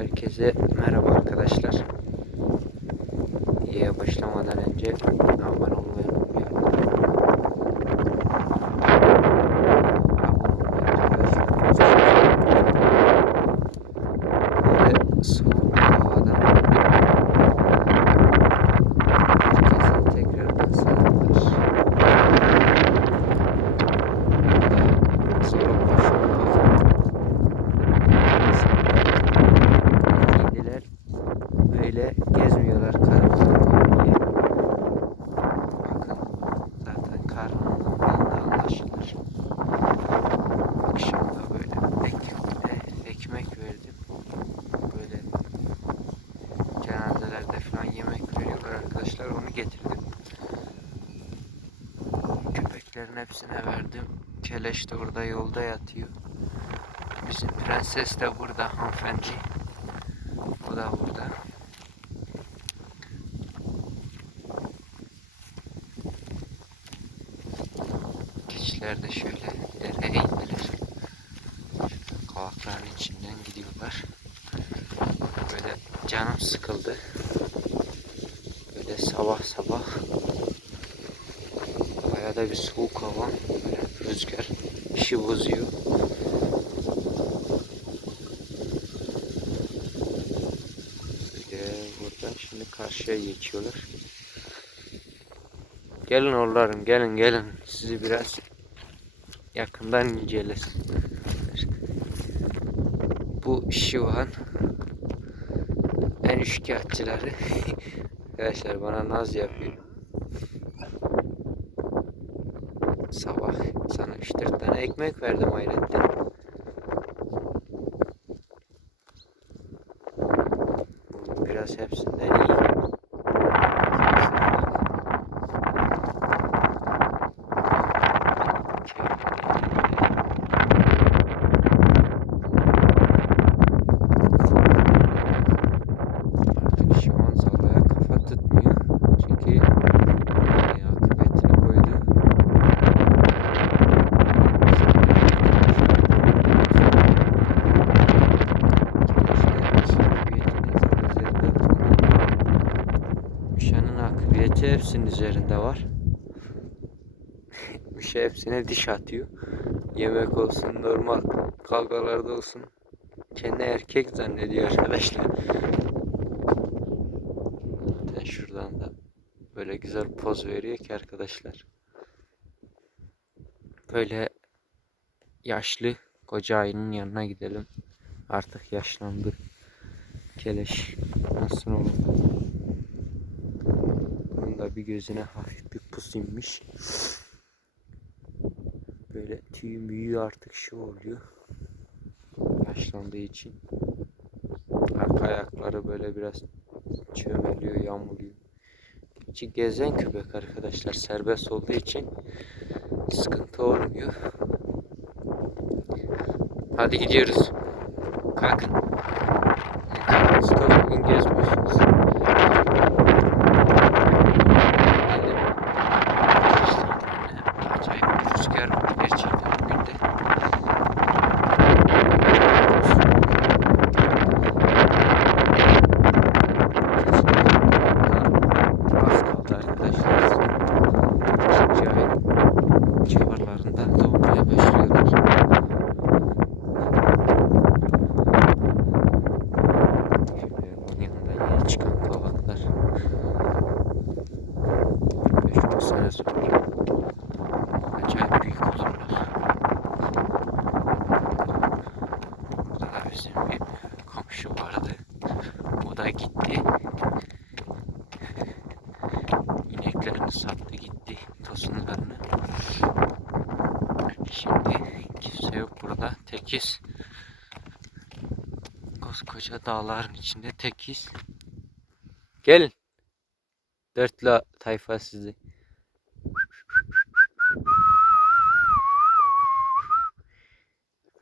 Herkese merhaba arkadaşlar. İyiye başlamadan önce abone olmayı unutmayalım. Abone olmayı arkadaşlar. Böyle soğuk bir havada herkese tekrardan selamlar. Soğuk başlamadan Kediler böyle gezmiyorlar karanlıkta diye. Bakın zaten karanlığından da anlaşılır. Akşamda böyle ekmek, ekmek verdim. Böyle cenazelerde falan yemek veriyorlar arkadaşlar onu getirdim. Köpeklerin hepsine verdim. Keleş de orada yolda yatıyor. Bizim prenses de burada hanımefendi. O da burada. Keçiler de şöyle dereye indiler. Kavakların içinden gidiyorlar. Böyle canım sıkıldı. Sabah sabah bayağı da bir soğuk hava. Böyle rüzgar işi bozuyor. Böyle buradan şimdi karşıya geçiyorlar. Gelin oğullarım gelin gelin. Sizi biraz yakından incelesin. Bu Şivan en üçkağıtçıları. Arkadaşlar bana naz yapıyor. Sabah sana 3-4 tane ekmek verdim hayretten. Biraz hepsinden iyi. Artık şu an Zala'ya kafa tutmuyor. Çünkü yani akıbetini koydu. Müşanın akıbiyeti hepsinin üzerinde var. Müşe hepsine diş atıyor. Yemek olsun, normal kavgalarda olsun. Kendi erkek zannediyor arkadaşlar. Zaten şuradan da böyle güzel poz veriyor ki arkadaşlar. Böyle yaşlı koca ayının yanına gidelim. Artık yaşlandı. Keleş nasıl olur? Bir gözüne hafif bir pus inmiş. Böyle tüy müyü artık şu oluyor. Yaşlandığı için. Arka ayakları böyle biraz çömeliyor, yağmurluyor. Gerçi gezen köpek arkadaşlar serbest olduğu için sıkıntı olmuyor. Hadi gidiyoruz. Kalkın. Kalkın stop gezmiyorsunuz. Gidelim. Acayip bir rüzgar var gerçekten bugün de. Az kaldı arkadaşlar. İkinci ayın civarlarında doğmaya başlıyorlar. Şöyle onun yanında yeni çıkan kavaklar. 5-10 sene sonra acayip büyük olurlar. Burada da bizim bir komşu vardı. O da gitti. İneklerini sattı gitti. Tosunlarını. Şimdi kimse yok burada. Tekiz. Koskoca dağların içinde tekiz. Gelin. Dörtlü tayfa sizi.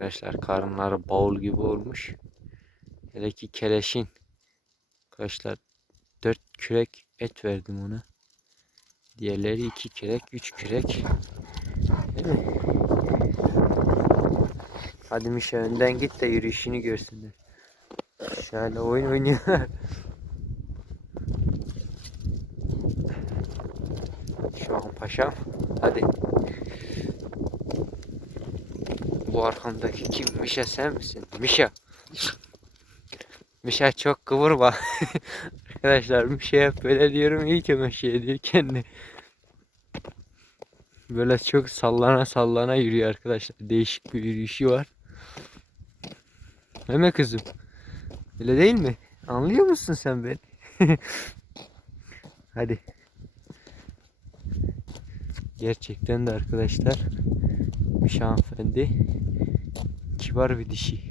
Arkadaşlar karınları bavul gibi olmuş. Hele ki keleşin. Arkadaşlar dört kürek et verdim ona. Diğerleri iki kürek, üç kürek. Değil mi? Hadi Mişe önden git de yürüyüşünü görsünler. Şöyle oyun oynuyorlar. Şu an paşam. Hadi. Bu arkamdaki kim? Mişa sen misin? Mişa. Mişa çok kıvırma. Arkadaşlar hep böyle diyorum. İyi ki Mişa diyor kendi. Böyle çok sallana sallana yürüyor arkadaşlar. Değişik bir yürüyüşü var. Mi kızım? Öyle değil mi? Anlıyor musun sen beni? Hadi. Gerçekten de arkadaşlar Mişa hanımefendi kibar bir dişi.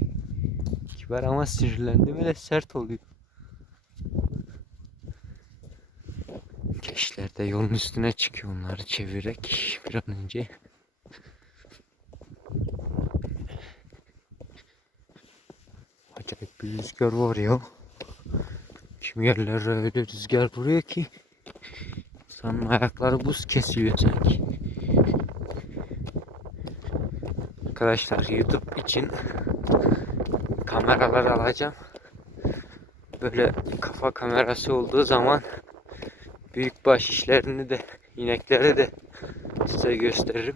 Kibar ama sinirlendi de sert oluyor. Keşler de yolun üstüne çıkıyor onları çevirerek bir an önce. Acayip bir rüzgar var ya. Kim yerlere öyle rüzgar vuruyor ki. İnsanın ayakları buz kesiyor sanki. Arkadaşlar YouTube için kameralar alacağım. Böyle kafa kamerası olduğu zaman büyük baş işlerini de inekleri de size gösteririm.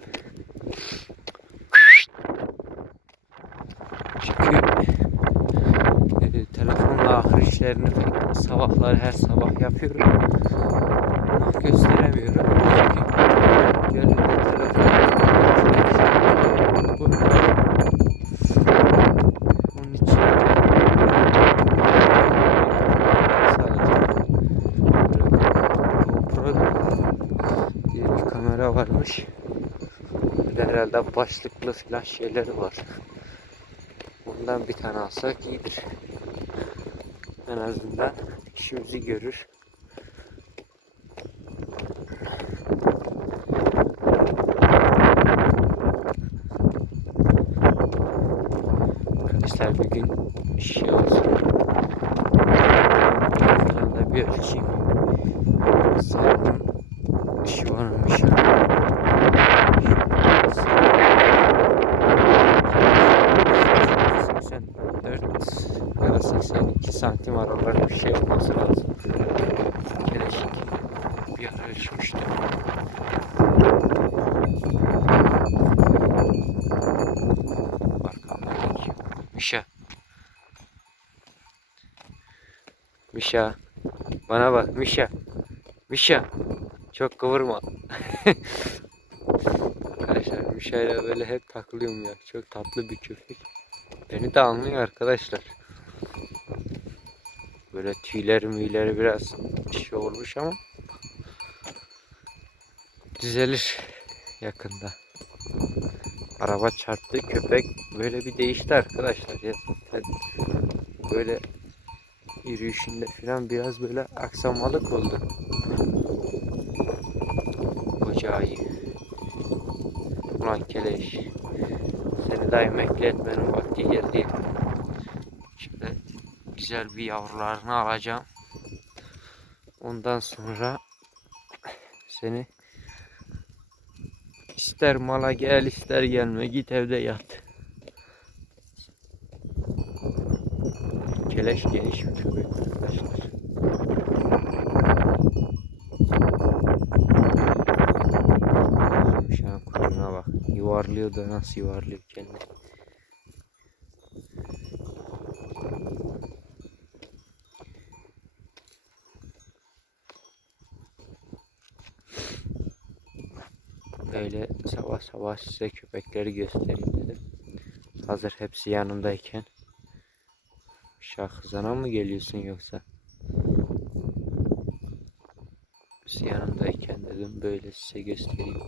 Çünkü e, telefonla ahır işlerini sabahları her sabah yapıyorum. Ama gösteremiyorum. Çünkü yerinde telefon bu. Onun için GoPro diye bir kamera varmış. Bir de herhalde başlıklı falan şeyleri var. Bundan bir tane alsak iyidir. En azından işimizi görür. Arkadaşlar bir gün şey olsun. Falan da bir ölçeyim. Salonun işi varmış. 84 ya da 82 santim aralarında bir şey olması lazım. Keleşik bir ara ölçmüştüm. Arkamdaki Mişa. Mişa. Bana bak Mişa. Mişa. Çok kıvırma. Arkadaşlar Mişa'yla böyle hep takılıyorum ya. Çok tatlı bir köpek. Beni de anlıyor arkadaşlar. Böyle tüyleri müyleri biraz şey olmuş ama düzelir yakında. Araba çarptı köpek böyle bir değişti arkadaşlar böyle yürüyüşünde falan biraz böyle aksamalık oldu. Koca. Ulan keleş. Seni daha emekli etmenin vakti geldi. Güzel bir yavrularını alacağım. Ondan sonra seni ister mala gel ister gelme git evde yat. Keleş geniş bir köpek. Şu an bak. Yuvarlıyor da nasıl yuvarlıyor kendini. Böyle sabah sabah size köpekleri göstereyim dedim. Hazır hepsi yanımdayken. Şahzana mı geliyorsun yoksa? Hepsi yanımdayken dedim böyle size göstereyim.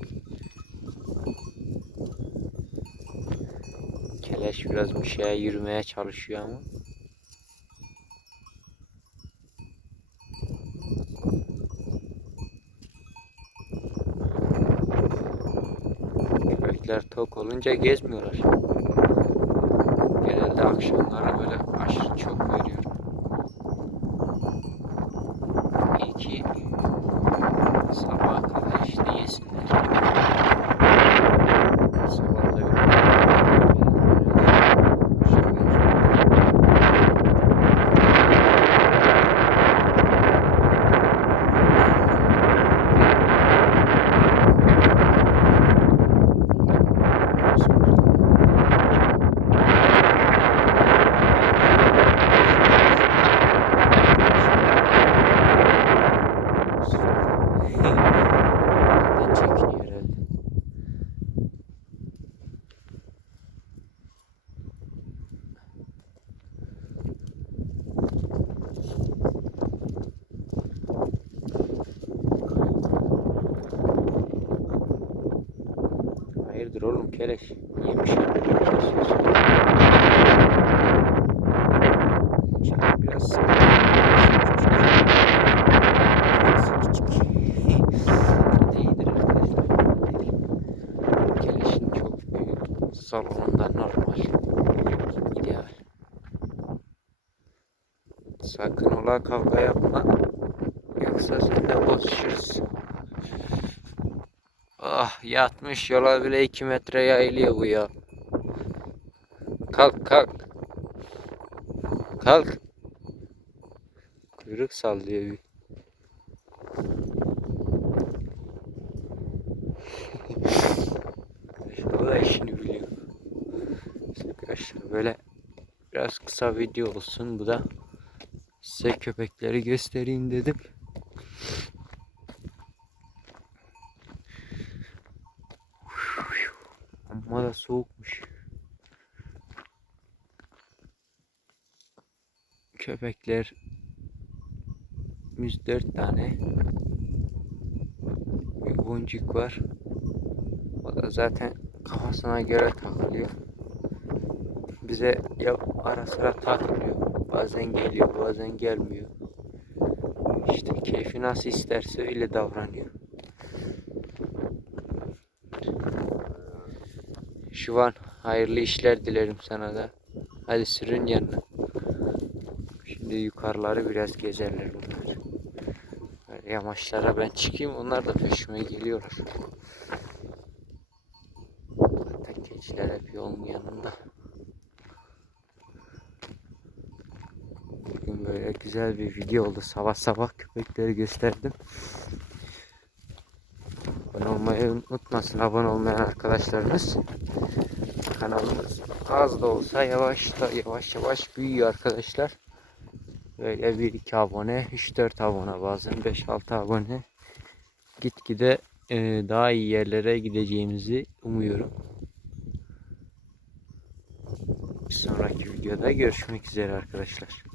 Keleş biraz bir şeye yürümeye çalışıyor ama. Köpekler tok olunca gezmiyorlar. Genelde akşamları böyle aşırı çok veriyorum. İyi ki sabaha kadar işte yesinler. Sabah da bir keleş. Yemiş. Şimdi çok büyük. Salonunda normal. İdeal. Sakın ola kavga yapma. Yoksa seninle bozuşuruz. Yatmış yola bile 2 metre yayılıyor bu ya. Kalk kalk. Kalk. Kuyruk sallıyor bir. o da işini biliyor. Arkadaşlar böyle biraz kısa video olsun. Bu da size köpekleri göstereyim dedim. Amma da soğukmuş. Köpekler 104 tane. Bir boncuk var. O da zaten kafasına göre takılıyor. Bize ya ara sıra takılıyor. Bazen geliyor, bazen gelmiyor. İşte keyfi nasıl isterse öyle davranıyor. Şuvan hayırlı işler dilerim sana da. Hadi sürün yanına. Şimdi yukarıları biraz gezerler bunlar. Yamaçlara ben çıkayım onlar da peşime geliyorlar. Zaten keçiler hep yolun yanında. Bugün böyle güzel bir video oldu. Sabah sabah köpekleri gösterdim. Abone olmayı unutmasın abone olmayan arkadaşlarımız. Kanalımız az da olsa yavaş da yavaş yavaş büyüyor arkadaşlar. Böyle 1-2 abone, 3-4 abone bazen 5-6 abone. Gitgide e, daha iyi yerlere gideceğimizi umuyorum. Bir sonraki videoda görüşmek üzere arkadaşlar.